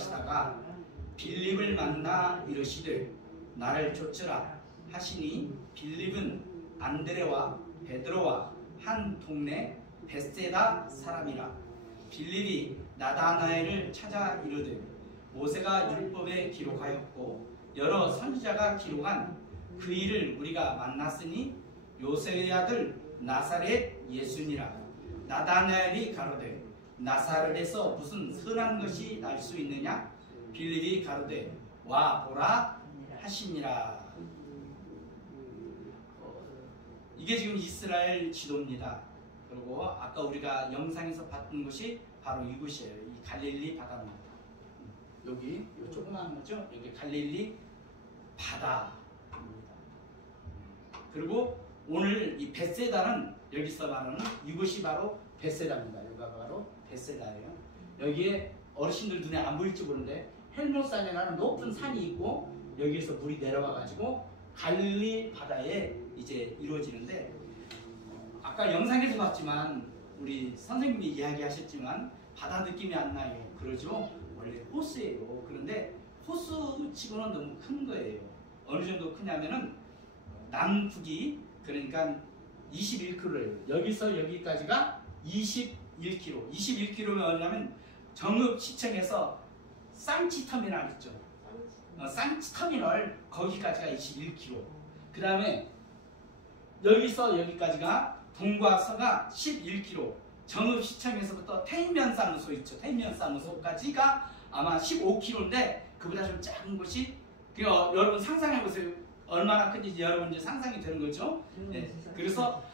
가시다가 빌립을 만나 이르시되 나를 쫓으라 하시니 빌립은 안드레와 베드로와 한 동네 벳세다 사람이라. 빌립이 나다나엘을 찾아 이르되 모세가 율법에 기록하였고 여러 선지자가 기록한 그 일을 우리가 만났으니 요셉의 아들 나사렛 예수니라. 나다나엘이 가로되 나사렛에서 무슨 선한 것이 날 수 있느냐? 빌립이 가로되 와 보라 하시니라. 이게 지금 이스라엘 지도입니다. 그리고 아까 우리가 영상에서 봤던 것이 바로 이곳이에요. 이 갈릴리 바다입니다. 여기 이 조그마한 거죠? 여기 갈릴리 바다입니다. 그리고 오늘 이 벳세다는 여기서 말하는 이곳이 바로 벳세다입니다. 여기가 바로 벳세다예요. 여기에 어르신들 눈에 안 보일지 모르는데 헬몬산이라는 높은 산이 있고 여기에서 물이 내려와 가지고 갈릴리 바다에 이제 이루어지는데, 아까 영상에서 봤지만 우리 선생님이 이야기하셨지만 바다 느낌이 안 나요. 그러죠? 원래 호수예요. 그런데 호수치고는 너무 큰 거예요. 어느 정도 크냐면은 남북이 그러니까 21km예요. 여기서 여기까지가 21km. 21km면 뭐냐면 정읍시청에서 쌍치터미널 있죠. 쌍치터미널 거기까지가 21km. 그 다음에 여기서 여기까지가 동과 서가 11km. 정읍시청에서부터 태면사무소 있죠. 태면사무소까지가 아마 15km인데 그보다 좀 작은 곳이, 여러분 상상해보세요. 얼마나 큰지 여러분 이제 상상이 되는 거죠. 네. 그래서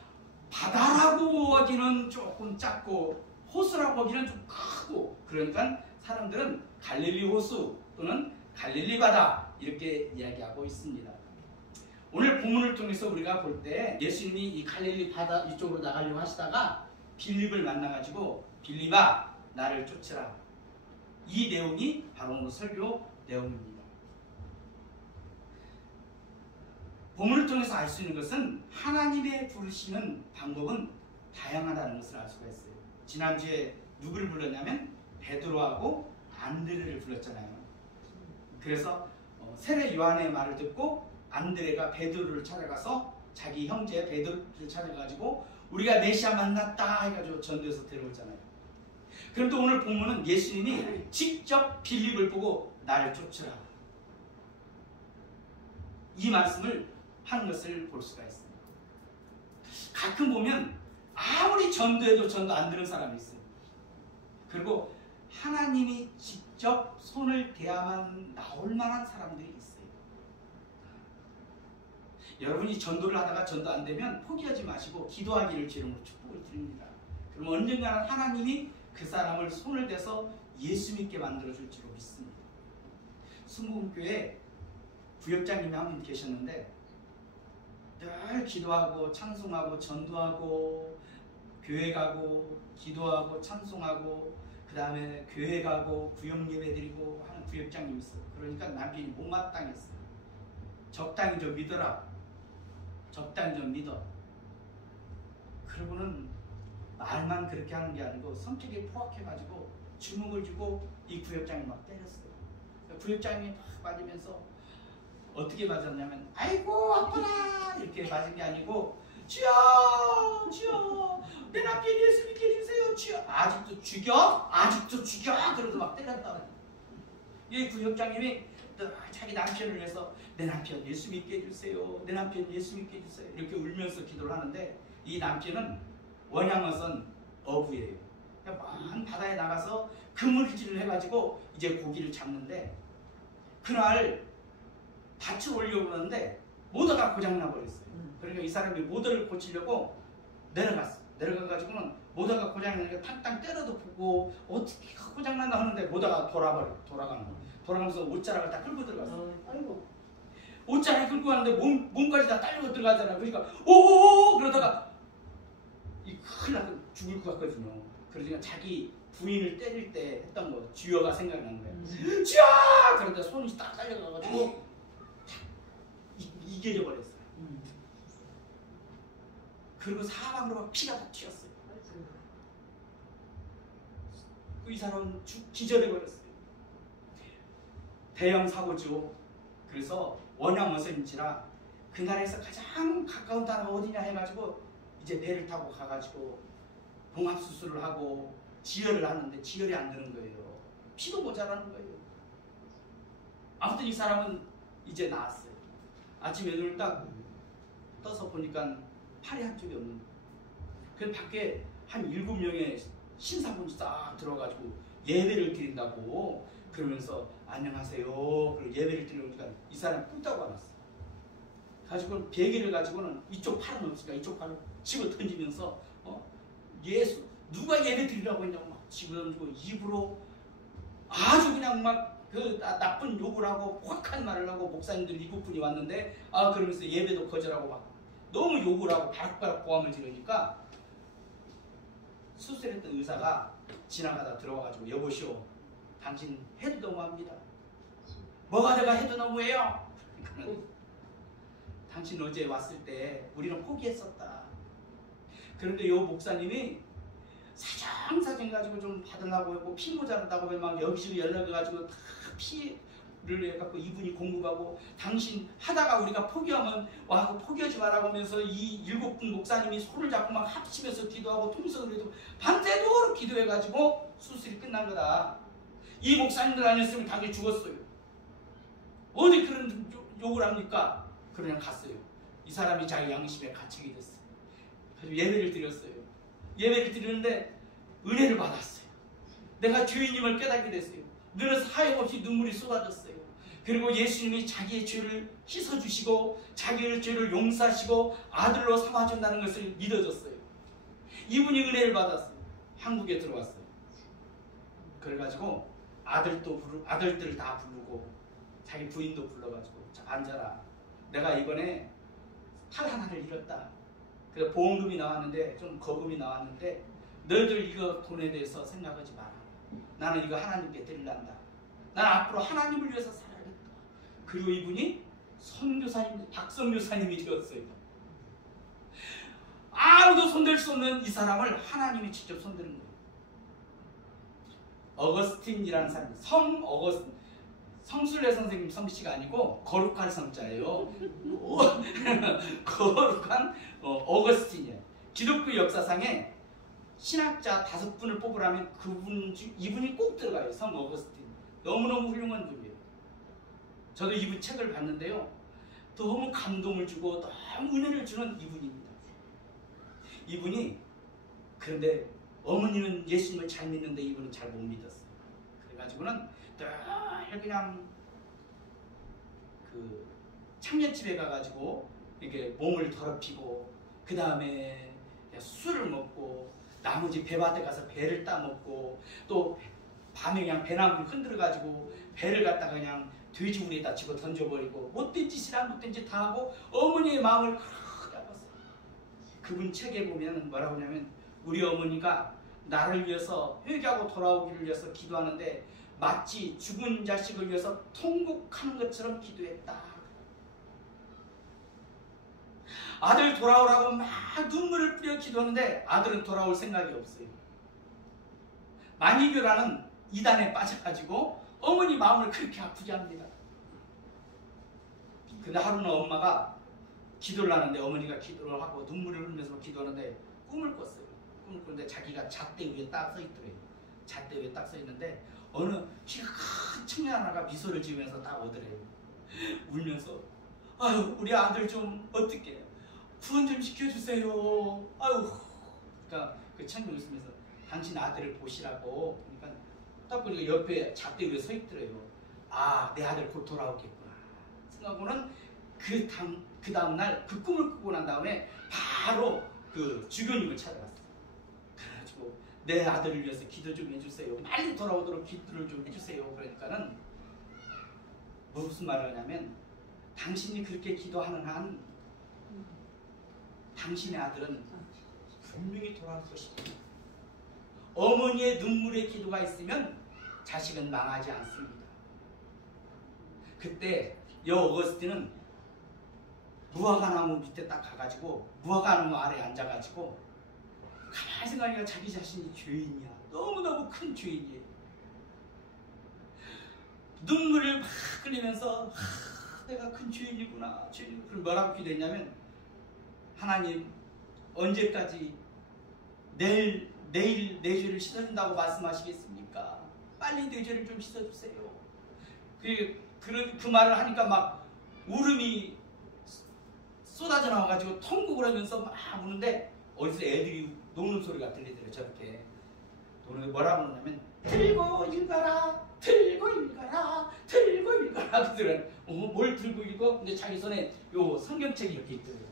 바다라고 하기는 조금 작고 호수라고 하기는 좀 크고, 그러니까 사람들은 갈릴리 호수 또는 갈릴리 바다 이렇게 이야기하고 있습니다. 오늘 본문을 통해서 우리가 볼 때 예수님이 이 갈릴리 바다 이쪽으로 나가려고 하시다가 빌립을 만나가지고 빌립아 나를 쫓으라. 이 내용이 바로 오늘 설교 내용입니다. 본문을 통해서 알 수 있는 것은 하나님의 부르시는 방법은 다양하다는 것을 알 수가 있어요. 지난주에 누구를 불렀냐면 베드로하고 안드레를 불렀잖아요. 그래서 세례 요한의 말을 듣고 안드레가 베드로를 찾아가서 자기 형제 베드로를 찾아가지고 우리가 메시아 만났다 해가지고 전도해서 데려오잖아요. 그런데 오늘 본문은 예수님이 직접 빌립을 보고 나를 쫓으라, 이 말씀을 하는 것을 볼 수가 있습니다. 가끔 보면 아무리 전도해도 전도 안 되는 사람이 있어요. 그리고 하나님이 직접 손을 대야만 나올 만한 사람들이 있어요. 여러분이 전도를 하다가 전도 안 되면 포기하지 마시고 기도하기를 주름으로 축복을 드립니다. 그럼 언젠가는 하나님이 그 사람을 손을 대서 예수 믿게 만들어줄 줄로 믿습니다. 순복음교회 부역장님이 한 분 계셨는데 늘 기도하고 찬송하고 전도하고 교회 가고 기도하고 찬송하고 그 다음에 교회 가고 구역 예배 드리고 하는 부역장님이 있어요. 그러니까 남편이 못마땅했어요. 적당히 좀 믿어라. 적당히 좀 믿어. 그러고는 말만 그렇게 하는 게 아니고 성격이 포악해가지고 주먹을 주고 이 구역장이 막 때렸어요. 구역장이 막 맞으면서 어떻게 맞았냐면 아이고 아파라 이렇게 맞은 게 아니고 주여 주여 내 남편 예수 믿게 해주세요 주여. 아직도 죽여? 아직도 죽여? 그러면서 막 때렸다. 이 구역장님이 자기 남편을 위해서 내 남편 예수 믿게 해주세요, 내 남편 예수 믿게 해주세요 이렇게 울면서 기도를 하는데, 이 남편은 원양어선 어부예요. 먼 바다에 나가서 그물질을 해가지고 이제 고기를 잡는데 그날 밭을 올려고 그러는데 모터가 고장나 버렸어요. 그러니까 이 사람이 모터를 고치려고 내려갔어. 내려가가지고는 모터가 고장나니까 탕탕 때려도 보고 어떻게 고장난다 하는데 모터가 돌아가는 거예요. 돌아가면서 옷자락을 다 끌고 들어갔어. 아이고. 옷자락 끌고 가는데 몸까지 다 딸리고 들어가잖아요. 그러니까 오오오 그러다가 이 큰일 나서 죽을 것 같거든요. 그러니까 자기 부인을 때릴 때 했던 거 주여가 생각나는 거예요. 주여! 그런데 손이 딱 딸려가가지고 이겨져 버렸어요. 그리고 사방으로 피가 다 튀었어요. 이 사람은 기절해 버렸어요. 대형 사고죠. 그래서 원양어선인지라 그 나라에서 가장 가까운 나라가 어디냐 해가지고 이제 배를 타고 가가지고 봉합수술을 하고 지혈을 하는데 지혈이 안 되는 거예요. 피도 모자라는 거예요. 아무튼 이 사람은 이제 나았어요. 아침에 눈을 딱 떠서 보니까 팔이 한쪽이 없는 거예요. 그래서 밖에 한 7명의 신사분이 싹 들어가지고 예배를 드린다고 그러면서 안녕하세요. 그리고 예배를 드리니까 이 사람이 뿔따고 안았어요. 가지고 베개를 가지고는 이쪽 팔은 없으니까 이쪽 팔을 집어 던지면서 예수 누가 예배 드리라고 했냐고 막 집어 던지고 입으로 아주 그냥 막 그 나쁜 욕을 하고 포악한 말을 하고 목사님들 7분이 왔는데 그러면서 예배도 거절하고 막 너무 욕을 하고 바락바락 고함을 지르니까 수술했던 의사가 지나가다 들어와가지고 여보시오 당신 해도 너무합니다. 뭐가 내가 해도 너무해요. 당신 어제 왔을 때 우리는 포기했었다. 그런데 요 목사님이 사정 가지고 좀 받으려고 하고 피 모자란다고 막 여기저기 연락해가지고 다 피를 해갖고 이분이 공급하고 당신 하다가 우리가 포기하면 와고 포기하지 말라고 하면서 이 7분 목사님이 손을 잡고 막 합치면서 기도하고 통성으로 밤새도록 기도해가지고 수술이 끝난 거다. 이 목사님들 아니었으면 당연히 죽었어요. 어디 그런 욕을 합니까? 그냥 갔어요. 이 사람이 자기 양심에 갇히게 됐어요. 그래서 예배를 드렸어요. 예배를 드리는데 은혜를 받았어요. 내가 죄인임을 깨닫게 됐어요. 눈에서 하염없이 눈물이 쏟아졌어요. 그리고 예수님이 자기의 죄를 씻어주시고 자기의 죄를 용서하시고 아들로 삼아준다는 것을 믿어졌어요. 이분이 은혜를 받았어요. 한국에 들어왔어요. 그래가지고 아들들 다 부르고 자기 부인도 불러가지고 앉아라. 내가 이번에 팔 하나를 잃었다. 그래서 보험금이 나왔는데 좀 거금이 나왔는데 너희들 이거 돈에 대해서 생각하지 마라. 나는 이거 하나님께 드리란다. 난 앞으로 하나님을 위해서 살아야겠다. 그리고 이분이 선교사님, 박선교사님이 되었어요. 아무도 손댈 수 없는 이 사람을 하나님이 직접 손드는 거예요. 어거스틴이라는 사람, 성술래 선생님 성씨가 아니고 거룩한 성자예요. 거룩한 어거스틴이에요. 기독교 역사상에 신학자 5분을 뽑으라면 이분이 꼭 들어가요. 성 어거스틴. 너무너무 훌륭한 분이에요. 저도 이분 책을 봤는데요. 너무 감동을 주고 너무 은혜를 주는 이분입니다. 이분이 그런데 어머니는 예수님을 잘 믿는데 이분은 잘 못 믿었어요. 그래가지고는 늘 그냥 그 창녀집에 가가지고 이렇게 몸을 더럽히고 그 다음에 술을 먹고 나머지 배밭에 가서 배를 따먹고 또 밤에 그냥 배나무를 흔들어가지고 배를 갖다가 그냥 돼지우리에다 집어 던져버리고 못된 짓이랑 못된 짓 다 하고 어머니의 마음을 크게 아팠어요. 그분 책에 보면 뭐라고 하냐면 우리 어머니가 나를 위해서 회개하고 돌아오기를 위해서 기도하는데 마치 죽은 자식을 위해서 통곡하는 것처럼 기도했다. 아들 돌아오라고 막 눈물을 뿌려 기도하는데 아들은 돌아올 생각이 없어요. 만이교라는 이단에 빠져가지고 어머니 마음을 그렇게 아프게 합니다. 근데 하루는 엄마가 기도를 하는데 어머니가 기도를 하고 눈물을 흘리면서 기도하는데 꿈을 꿨어요. 꿈을 꿨는데 자기가 잣대 위에 딱 서 있더래요. 잣대 위에 딱 서 있는데 어느 키가 큰 청년 하나가 미소를 지으면서 딱 오더래요. 울면서 아유 우리 아들 좀 어떻게 구원 좀 시켜주세요. 아유 그러니까 그 청년이 웃으면서 당신 아들을 보시라고 그러니까 딱 보니까 옆에 잣대 위에 서 있더래요. 아 내 아들 곧 돌아오겠구나 생각하고는 그 다음날 그 꿈을 꾸고 난 다음에 바로 그 주교님을 찾아갔어요. 그래가지고 내 아들을 위해서 기도 좀 해주세요. 빨리 돌아오도록 기도를 좀 해주세요. 그러니까는 무슨 말을 하냐면 당신이 그렇게 기도하는 한 당신의 아들은 분명히 돌아올 것이다. 어머니의 눈물의 기도가 있으면 자식은 망하지 않습니다. 그때 여 어거스틴은 무화과나무 밑에 딱 가가지고 무화과나무 아래에 앉아가지고 가만히 생각하니까 자기 자신이 죄인이야. 너무너무 큰 죄인이에요. 눈물을 막 흘리면서 내가 큰 죄인이구나. 그럼 뭐라고 기도했냐면 하나님 언제까지 내일 내 죄를 씻어준다고 말씀하시겠습니까? 빨리 내 죄를 좀 씻어주세요. 그 말을 하니까 막 울음이 쏟아져 나와가지고 통곡을 하면서 막 우는데 어디서 애들이 노는 소리가 들리더래요. 저렇게 노는 뭐라고 그러냐면 들고 읽어라, 들고 읽어라, 들고 읽어라. 그들은 뭘 들고 읽어? 근데 자기 손에 요 성경책이 이렇게 있더래요.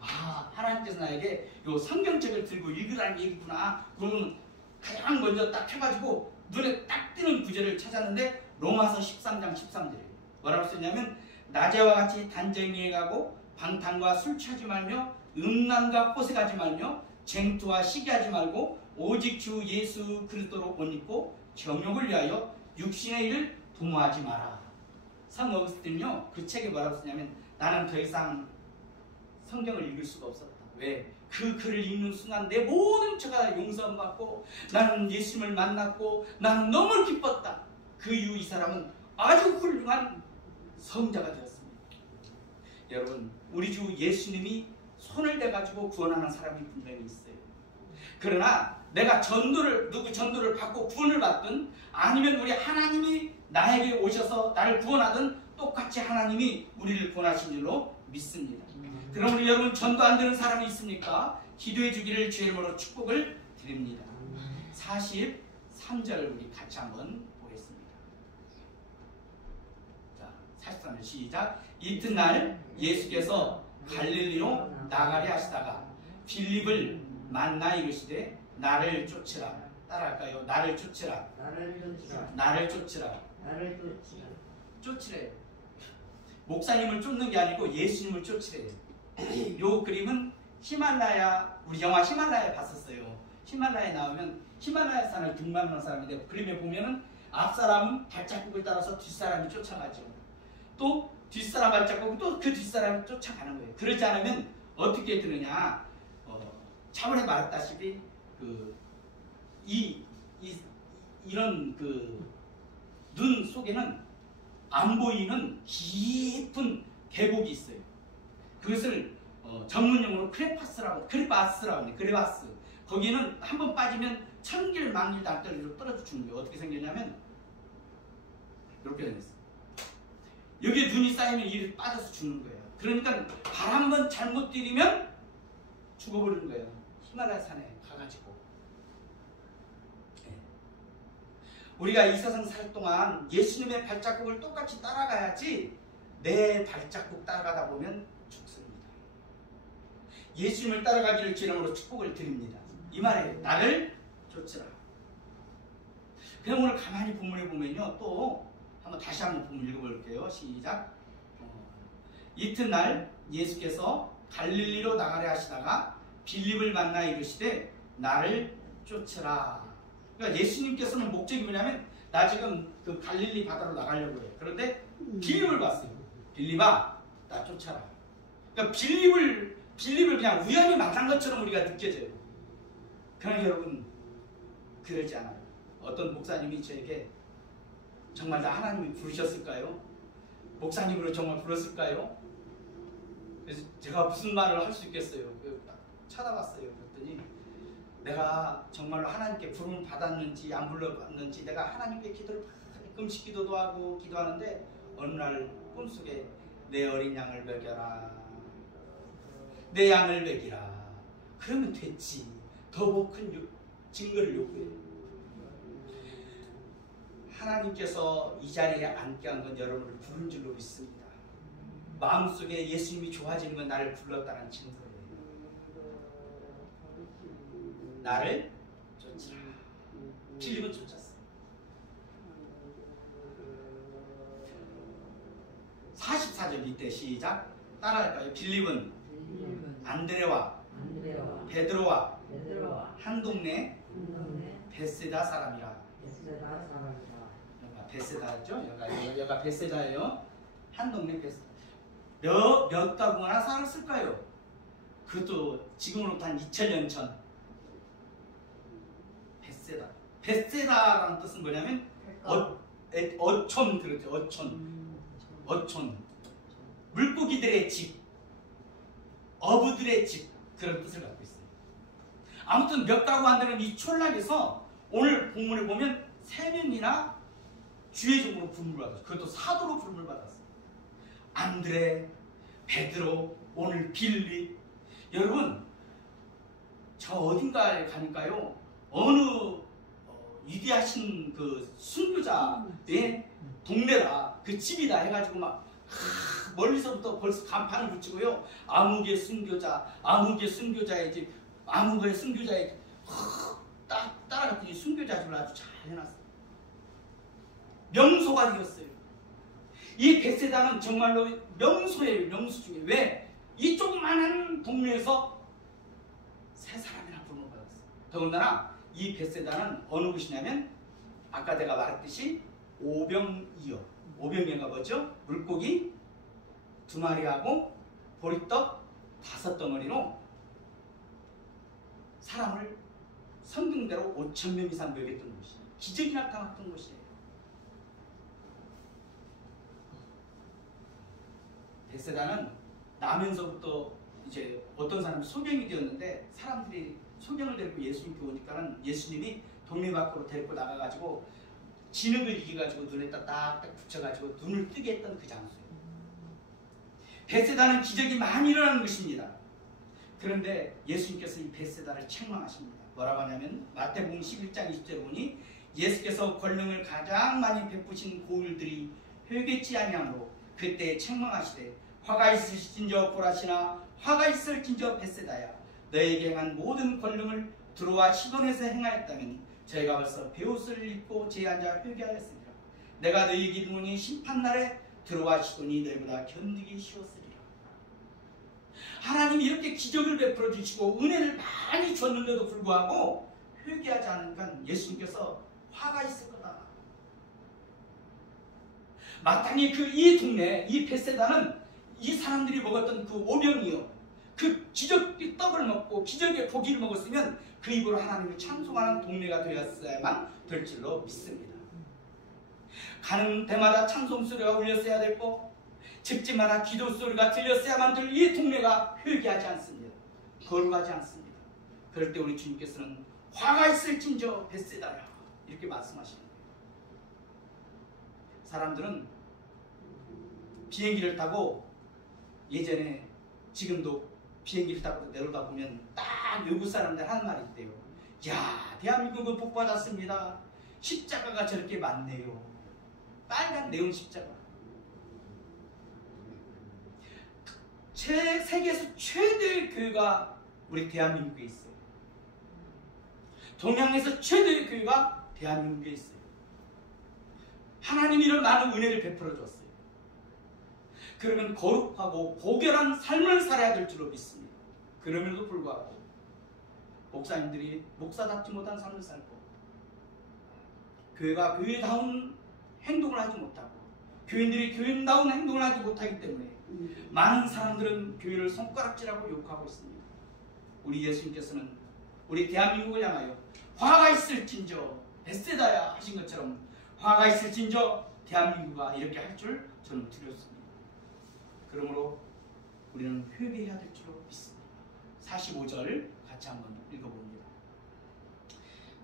아, 하나님께서 나에게 요 성경책을 들고 읽으라는 얘기구나. 그러면 가장 먼저 딱 해가지고 눈에 딱 띄는 구절을 찾았는데 로마서 13장 13절이에요. 뭐라고 썼냐면 낮에와 같이 단정히 해가고 방탕과 술 취하지 말며 음란과 호색하지 말며 쟁투와 시기하지 말고 오직 주 예수 그리스도로 옷 입고 정욕을 위하여 육신의 일을 도모하지 마라. 성 어거스틴은요 그 책에 뭐라고 쓰냐면 나는 더 이상 성경을 읽을 수가 없었다. 왜? 그 글을 읽는 순간 내 모든 죄가 용서받고 나는 예수님을 만났고 나는 너무 기뻤다. 그 이후 이 사람은 아주 훌륭한 성자가 되었습니다. 여러분 우리 주 예수님이 손을 대가지고 구원하는 사람이 분명히 있어요. 그러나 내가 누구 전도를 받고 구원을 받든 아니면 우리 하나님이 나에게 오셔서 나를 구원하든 똑같이 하나님이 우리를 구원하신 줄로 믿습니다. 그럼 우리 여러분 전도 안 되는 사람이 있습니까? 기도해 주기를 주의 이름으로 축복을 드립니다. 43절 우리 같이 한번 보겠습니다. 자, 43절 시작. 이튿날 예수께서 갈릴리로 나가려 하시다가 빌립을 만나 이르시되 나를 쫓으라. 따라할까요? 나를 쫓으라. 나를 쫓으라. 쫓으래요. 목사님을 쫓는 게 아니고 예수님을 쫓으래요. 요 그림은 히말라야, 우리 영화 히말라야 봤었어요. 히말라야에 나오면 히말라야 산을 등반하는 사람인데 그림에 보면은 앞사람은 발자국을 따라서 뒷사람이 쫓아가죠. 또 뒷사람 발자국 또 그 뒷사람이 쫓아가는 거예요. 그러지 않으면 어떻게 되느냐? 차원에 말했다시피 이런 눈 속에는 안 보이는 깊은 계곡이 있어요. 그것을 전문용어로 크레파스라고 해요. 크레파스. 거기는 한번 빠지면 천길 만길도 안 떨어져 죽는 거예요. 어떻게 생겼냐면 이렇게 생겼어요. 여기에 눈이 쌓이면 이를 빠져서 죽는 거예요. 그러니까 발 한 번 잘못 디디면 죽어버리는 거예요. 히말라야 산에 가가지고. 네. 우리가 이 세상 살 동안 예수님의 발자국을 똑같이 따라가야지 내 발자국 따라가다 보면 죽습니다. 예수님을 따라가기를 주 이름으로 축복을 드립니다. 이 말에 나를 쫓으라. 그냥 오늘 가만히 본문에 보면요. 또 다시 한번 본문 읽어볼게요. 시작. 이튿날 예수께서 갈릴리로 나가려 하시다가 빌립을 만나 이르시되 나를 쫓으라. 그러니까 예수님께서는 목적이 뭐냐면 나 지금 그 갈릴리 바다로 나가려고 해요. 그런데 빌립을 봤어요. 빌립아, 나 쫓아라. 그러니까 빌립을 그냥 우연히 만난 것처럼 우리가 느껴져요. 그러나 여러분 그러지 않아요. 어떤 목사님이 저에게 정말 나 하나님이 부르셨을까요? 목사님으로 정말 불렀을까요? 그래서 제가 무슨 말을 할 수 있겠어요? 딱 찾아봤어요. 그랬더니 내가 정말로 하나님께 부름을 받았는지 안 불러봤는지 내가 하나님께 기도를 가끔씩 기도도 하고 기도하는데 어느 날 꿈속에 내 어린 양을 먹여라. 내 양을 먹이라. 그러면 됐지. 더 큰 증거를 요구해요. 하나님께서 이 자리에 앉게 한 건 여러분을 부른 줄로 믿습니다. 마음속에 예수님이 좋아지는 건 나를 불렀다는 증거예요. 나를 쫓으라. 빌립은 쫓았어요. 44절 이때 시작. 따라할까요? 빌립은 안드레와 베드로와 한 동네 베세다 사람이라. 여기가 베세다죠? 여기가 베세다예요. 한 동네 베세다. 몇 가구나 살았을까요? 그것도 지금으로부터 한 2000년 전. 베세다. 베세다라는 뜻은 뭐냐면 어촌 그렇죠. 어촌. 물고기들의 집, 어부들의 집 그런 뜻을 갖고 있어요. 아무튼 몇 가구 안 되는 이 촌락에서 오늘 본문을 보면 3명이나 주의 종으로 부름을 받았어요. 그것도 사도로 부름을 받았어요. 안드레, 베드로, 오늘 빌립. 여러분 저 어딘가에 가니까요 어느 위대하신 그 순교자의 동네다 그 집이다 해가지고 막 멀리서부터 벌써 간판을 붙이고요. 아무개 순교자, 아무개 순교자의 집, 아무개 순교자의 집. 딱 따라갔더니 순교자집을 아주 잘 해놨어요. 명소가 되었어요. 이 벳세다는 정말로 명소예요. 명소 중에. 왜? 이 조그마한 동네에서 3사람이나 부름을 받았어요. 더군다나 이 벳세다는 어느 곳이냐면 아까 내가 말했듯이 오병이어. 오병이어가 뭐죠? 물고기 2마리하고 보리떡 5덩어리로 사람을 성경대로 5,000명 이상 먹였던 곳이에요. 기적이 나타났던 곳이에요. 벳세다는 나면서부터 이제 어떤 사람이 소경이 되었는데 사람들이 소경을 데리고 예수님께 오니까는 예수님이 동네 밖으로 데리고 나가가지고 진흙을 이겨가지고 눈에다 딱딱 붙여가지고 눈을 뜨게 했던 그 장소예요. 벳세다는 기적이 많이 일어나는 것입니다. 그런데 예수님께서 이 벳세다를 책망하십니다. 뭐라고 하냐면 마태복음 11장 20절에 보니 예수께서 권능을 가장 많이 베푸신 고을들이 회개치 아니하므로 그때 책망하시되 화가 있을진저 고라시나 화가 있을진저 벳세다야 너에게 행한 모든 권능을 두로와 시돈에서 행하였다면 저희가 벌써 베옷을 입고 제에 앉아 회개하였으리라. 내가 너희에게 이르노니 심판날에 두로와 시돈이 너희보다 견디기 쉬웠으리라. 하나님이 이렇게 기적을 베풀어 주시고 은혜를 많이 줬는데도 불구하고 회개하지 않으니까 예수님께서 화가 있을 거다. 마땅히 이 동네 이 벳세다는 이 사람들이 먹었던 그 오병이어 그 기적의 떡을 먹고 기적의 고기를 먹었으면 그 입으로 하나님을 찬송하는 동네가 되었어야만 될 줄로 믿습니다. 가는 데마다 찬송 소리가 울렸어야 됐고 집집마다 기도 소리가 들렸어야만 될 이 동네가 회개하지 않습니다. 거룩하지 않습니다. 그럴 때 우리 주님께서는 화가 있을진저 벳세다야 이렇게 말씀하시는 거예요. 사람들은 비행기를 타고 예전에 지금도 비행기를 타고 내려다 보면 딱 외국 사람들 하는 말이 있대요. 야, 대한민국은 복 받았습니다. 십자가가 저렇게 많네요. 빨간 네온 십자가. 세계에서 최대의 교회가 우리 대한민국에 있어요. 동양에서 최대의 교회가 대한민국에 있어요. 하나님이 이런 많은 은혜를 베풀어 줬어요. 그러면 거룩하고 고결한 삶을 살아야 될 줄로 믿습니다. 그럼에도 불구하고 목사님들이 목사답지 못한 삶을 살고 교회가 교회다운 행동을 하지 못하고 교인들이 교인다운 행동을 하지 못하기 때문에 많은 사람들은 교회를 손가락질하고 욕하고 있습니다. 우리 예수님께서는 우리 대한민국을 향하여 화가 있을진저 벳세다야 하신 것처럼 화가 있을진저 대한민국아 이렇게 할 줄 저는 두렵습니다. 그러므로 우리는 회개해야 될 줄로 믿습니다. 45절 같이 한번 읽어봅니다.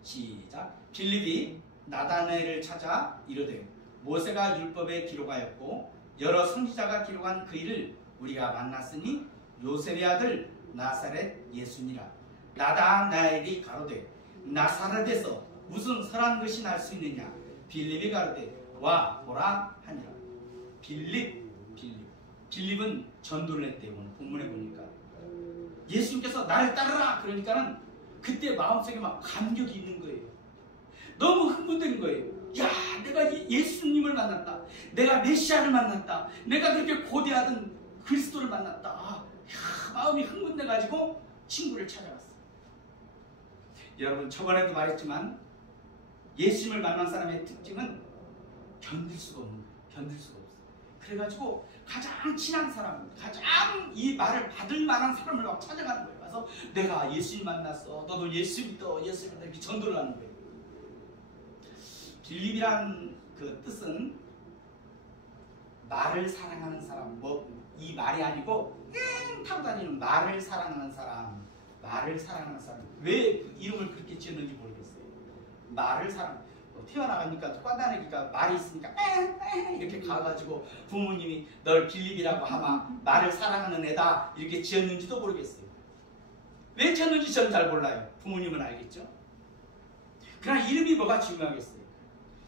시작. 빌립이 나다나엘을 찾아 이르되 모세가 율법에 기록하였고 여러 선지자가 기록한 그 일을 우리가 만났으니 요셉의 아들 나사렛 예수니라. 나다나엘이 가로되 나사렛에서 무슨 선한 것이 날 수 있느냐. 빌립이 가로되 와 보라 하니라. 빌립은 전도를 했대요. 오늘 본문에 보니까 예수님께서 나를 따르라 그러니까는 그때 마음속에 막 감격이 있는 거예요. 너무 흥분된 거예요. 야, 내가 예수님을 만났다. 내가 메시아를 만났다. 내가 그렇게 고대하던 그리스도를 만났다. 야, 마음이 흥분돼가지고 친구를 찾아갔어요. 여러분 저번에도 말했지만 예수님을 만난 사람의 특징은 견딜 수가 없는 거예요. 견딜 수가 없어요. 그래가지고 가장 친한 사람, 가장 이 말을 받을 만한 사람을 막 찾아가는 거예요. 그래서 내가 예수님 만났어. 너도 예수 믿어. 예수 믿어. 이렇게 전도를 하는 거예요. 빌립이란 그 뜻은 말을 사랑하는 사람, 뭐 이 말이 아니고 타고 다니는 말을 사랑하는 사람, 말을 사랑하는 사람. 왜 그 이름을 그렇게 지었는지 모르겠어요. 말을 사랑. 태어나가니까 꽈다니기가 말이 있으니까 이렇게 가가지고 부모님이 널 빌립이라고 하마 말을 사랑하는 애다 이렇게 지었는지도 모르겠어요. 왜 지었는지 저는 잘 몰라요. 부모님은 알겠죠. 그러나 이름이 뭐가 중요하겠어요.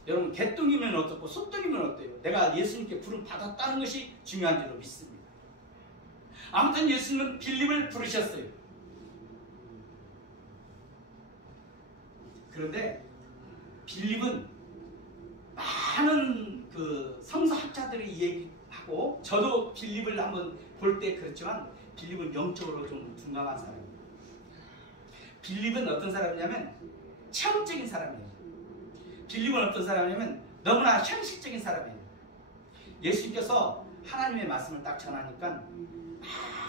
여러분 개똥이면 어떻고 소똥이면 어때요? 내가 예수님께 부름 받았다는 것이 중요한 줄로 믿습니다. 아무튼 예수님은 빌립을 부르셨어요. 그런데 빌립은 많은 그 성서학자들이 얘기하고 저도 빌립을 한번 볼 때 그렇지만 빌립은 영적으로 좀 둔감한 사람이에요. 빌립은 어떤 사람이냐면 체험적인 사람이에요. 빌립은 어떤 사람이냐면 너무나 현실적인 사람이에요. 예수님께서 하나님의 말씀을 딱 전하니까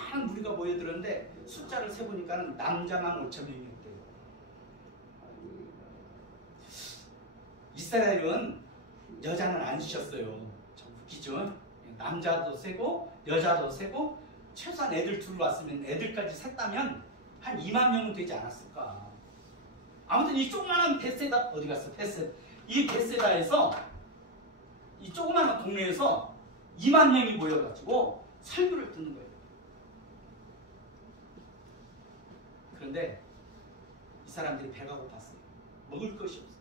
많은 무리가 모여들었는데 숫자를 세보니까 남자만 5,000명이었대요. 이스라엘은 여자는 안 주셨어요. 참 웃기죠? 남자도 세고 여자도 세고 최소한 애들 둘 왔으면 애들까지 셌다면 한 2만 명은 되지 않았을까. 아무튼 이 조그마한 베세다 어디 갔어? 이 베세다에서 이 조그마한 동네에서 2만 명이 모여가지고 설교를 듣는 거예요. 그런데 이 사람들이 배가 고팠어요. 먹을 것이 없어요.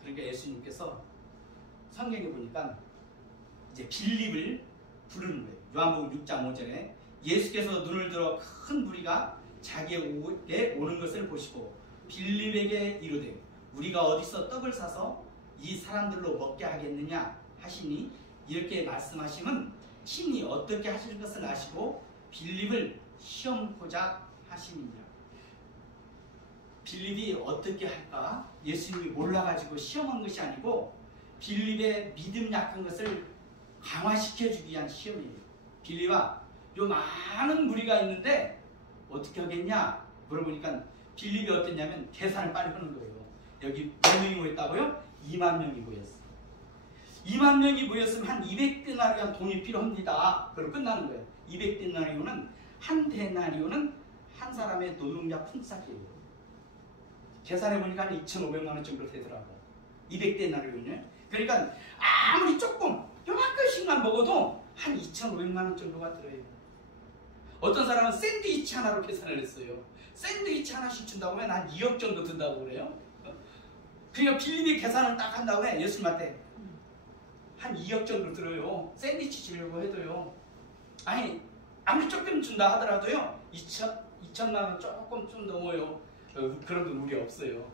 그러니까 예수님께서 성경에 보니까 이제 빌립을 부르는 거예요. 요한복음 6장 5절에 예수께서 눈을 들어 큰 무리가 자기에게 오는 것을 보시고 빌립에게 이르되 우리가 어디서 떡을 사서 이 사람들로 먹게 하겠느냐 하시니 이렇게 말씀하시면 친히 어떻게 하실 것을 아시고 빌립을 시험코자 하시니라. 빌립이 어떻게 할까? 예수님이 몰라가지고 시험한 것이 아니고 빌립의 믿음 약한 것을 강화시켜주기 위한 시험이에요. 빌립아, 요 많은 무리가 있는데 어떻게 하겠냐? 물어보니까 빌립이 어땠냐면 계산을 빨리 하는 거예요. 여기 몇 명이 모였다고요? 2만 명이 모였어요. 2만 명이 모였으면 한 200데나리온 돈이 필요합니다. 그럼 끝나는 거예요. 200데나리온은 한 데나리온은 한 사람의 노동자 품삯이에요. 계산해보니까 한 2,500만 원 정도 되더라고요. 200데나리온이요. 그러니까 아무리 조금 요만큼씩만 먹어도 한 2,500만 원 정도가 들어요. 어떤 사람은 샌드위치 하나로 계산을 했어요. 샌드위치 하나씩 준다고 하면 한 2억 정도 든다고 그래요. 그러니까 빌립이 계산을 딱 한 다음에 예수님한테 한 2억 정도 들어요. 샌드위치 주려고 해도요. 아니 아무리 조금 준다 하더라도요 2천만 원 조금 좀 넘어요. 그런 돈 우리 없어요.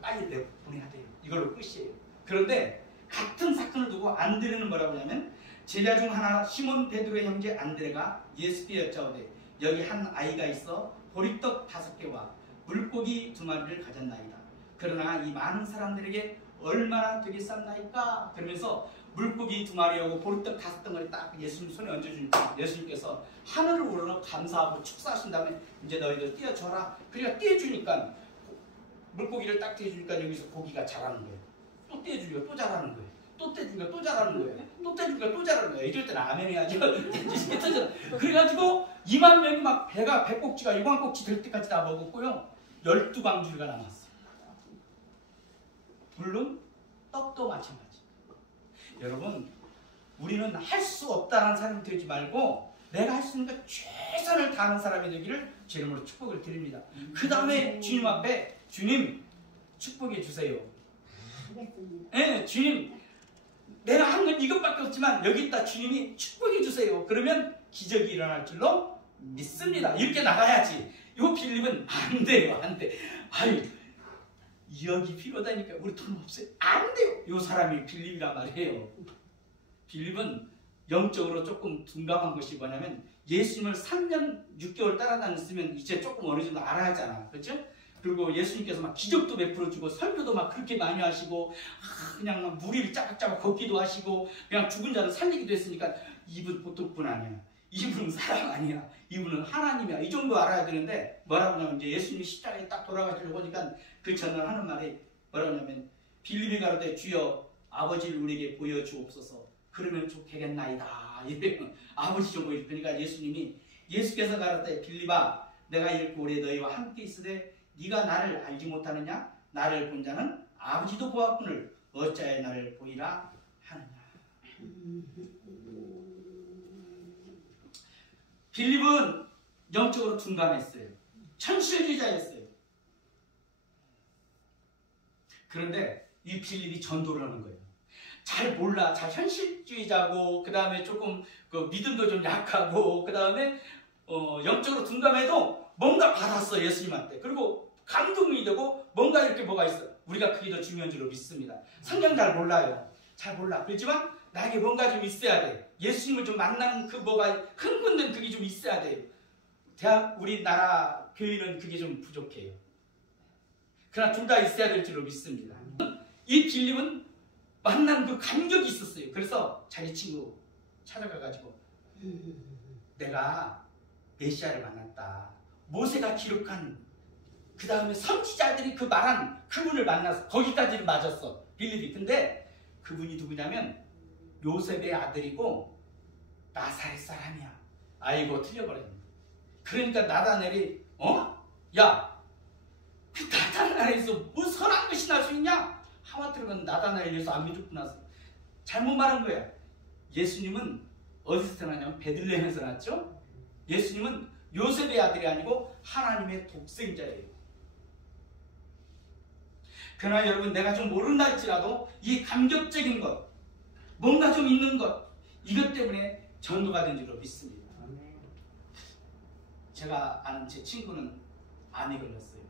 빨리 내보내야 돼요. 이걸로 끝이에요. 그런데 같은 사건을 두고 안드레는 뭐라고 하냐면 제자 중 하나 시몬 베드로의 형제 안드레가 예수께 여짜오되 여기 한 아이가 있어 보리떡 5개와 물고기 2마리를 가졌나이다. 그러나 이 많은 사람들에게 얼마나 되겠사옵나이까? 그러면서 물고기 2마리하고 보리떡 5덩어리 딱 예수님 손에 얹어주니까 예수님께서 하늘을 우러러 감사하고 축사하신 다음에 이제 너희들 띄워줘라. 그러니까 띄워주니까 물고기를 딱 띄워주니까 여기서 고기가 자라는 거예요. 또 띄워주니까 또 자라는 거예요. 또 떼주니까 또 자라는 거예요. 또 떼주니까 또 자라는 거예요. 이럴 때는 아멘 해야죠. 그래가지고 2만 명이 막 배가 배꼭지가 6왕꼭지 될 때까지 다 먹었고요. 12방주리가 남았어요. 물론 떡도 마찬가지. 여러분 우리는 할 수 없다는 사람이 되지 말고 내가 할 수 있는 것 최선을 다하는 사람이 되기를 제 이름으로 축복을 드립니다. 그 다음에 주님 앞에 주님 축복해 주세요. 네, 주님 내가 한 건 이것밖에 없지만 여기 있다 주님이 축복해 주세요. 그러면 기적이 일어날 줄로 믿습니다. 이렇게 나가야지. 요 빌립은 안 돼요. 안 돼. 아유 2억이 필요하다니까 우리 돈 없어요. 안 돼요. 요 사람이 빌립이란 말이에요. 빌립은 영적으로 조금 둔감한 것이 뭐냐면 예수님을 3년 6개월 따라다녔으면 이제 조금 어느 정도 알아야 하잖아. 그렇죠? 그리고 예수님께서 막 기적도 베풀어주고 설교도 막 그렇게 많이 하시고 그냥 막 무리를 짜박짜박 걷기도 하시고 그냥 죽은 자를 살리기도 했으니까 이분 보통 분 아니야. 이분은 사람 아니야. 이분은 하나님이야. 이 정도 알아야 되는데 뭐라고 하냐면 이제 예수님이 십자가에 딱 돌아가시려고 하니까 그 전날 하는 말이 뭐라고 하냐면 빌립이 가로되 주여 아버지를 우리에게 보여주옵소서. 그러면 좋겠나이다. 이래요. 아버지 좀 보여. 그러니까 예수께서 가로되 빌립아 내가 이렇게 오래 너희와 함께 있으되 네가 나를 알지 못하느냐? 나를 본 자는 아버지도 보았거늘 어찌하여 나를 보이라 하느냐. 빌립은 영적으로 둔감했어요. 천실주의자였어요. 그런데 이 빌립이 전도를 하는 거예요. 잘 몰라. 잘 현실주의자고, 그 다음에 조금 그 믿음도 좀 약하고, 그 다음에 영적으로 둔감해도 뭔가 받았어, 예수님한테. 그리고 감동이 되고 뭔가 이렇게 뭐가 있어. 우리가 그게 더 중요한 줄로 믿습니다. 성경 잘 몰라요. 잘 몰라. 그렇지만 나에게 뭔가 좀 있어야 돼. 예수님을 좀 만나는 그 뭐가 흥분된 그게 좀 있어야 돼요. 우리나라 교회는 그게 좀 부족해요. 그러나 둘 다 있어야 될 줄로 믿습니다. 이 빌립은 만난 그 감격이 있었어요. 그래서 자기 친구 찾아가가지고 내가 메시아를 만났다. 모세가 기록한 그 다음에 선지자들이 그 말한 그분을 만나서 거기까지는 맞았어. 빌립이. 근데 그분이 누구냐면 요셉의 아들이고 나사렛 사람이야. 아이고 틀려버렸네. 그러니까 나다넬이 야! 그 나다넬에서 뭐 선한 것이 날 수 있냐? 하마터면 나다넬에서 안 믿었구나. 잘못 말한 거야. 예수님은 어디서 태어났냐면 베들레헴에서 났죠? 예수님은 요셉의 아들이 아니고 하나님의 독생자예요. 그러나 여러분 내가 좀 모른다 할지라도 이 감격적인 것, 뭔가 좀 있는 것, 이것 때문에 전도가 된 줄로 믿습니다. 제가 아는 제 친구는 암이 걸렸어요.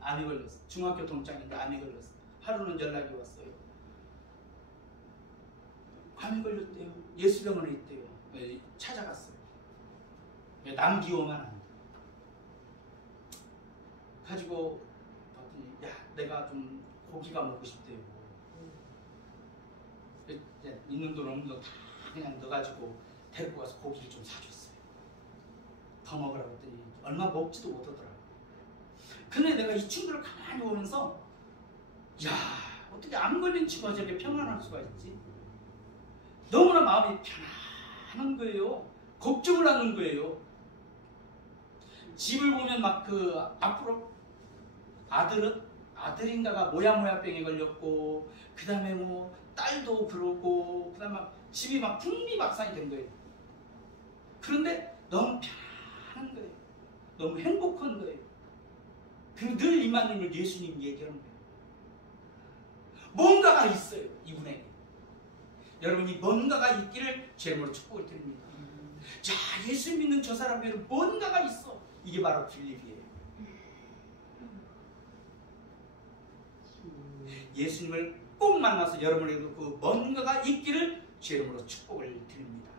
암이 걸렸어요. 중학교 동창인데 암이 걸렸어요. 하루는 연락이 왔어요. 암이 걸렸대요. 예수병원에 있대요. 찾아갔어요. 남기워만 합니다. 가지고 봤더니 야 내가 좀 고기가 먹고 싶대요. 있는 돈 없는 돈 다 그냥 넣어가지고 데리고 가서 고기를 좀 사줬어요. 더 먹으라고 했더니 얼마 먹지도 못하더라고요. 근데 내가 이 친구를 가만히 보면서 야 어떻게 암 걸린 친구가 저렇게 평안할 수가 있지? 너무나 마음이 편안한 거예요. 걱정을 하는 거예요. 집을 보면 막 그 앞으로 아들인가가 모야모야병에 걸렸고 그 다음에 뭐 딸도 그러고 그 다음에 막 집이 막 풍비박산이 된 거예요. 그런데 너무 편안한 거예요. 너무 행복한 거예요. 그리고 늘 이만님을 예수님 얘기하는 거예요. 뭔가가 있어요. 이분에게. 여러분이 뭔가가 있기를 주님으로 축복을 드립니다. 자, 예수 믿는 저 사람에게는 뭔가가 있어. 이게 바로 빌립이에요. 예수님을 꼭 만나서 여러분에게도 그 뭔가가 있기를 주님으로 축복을 드립니다.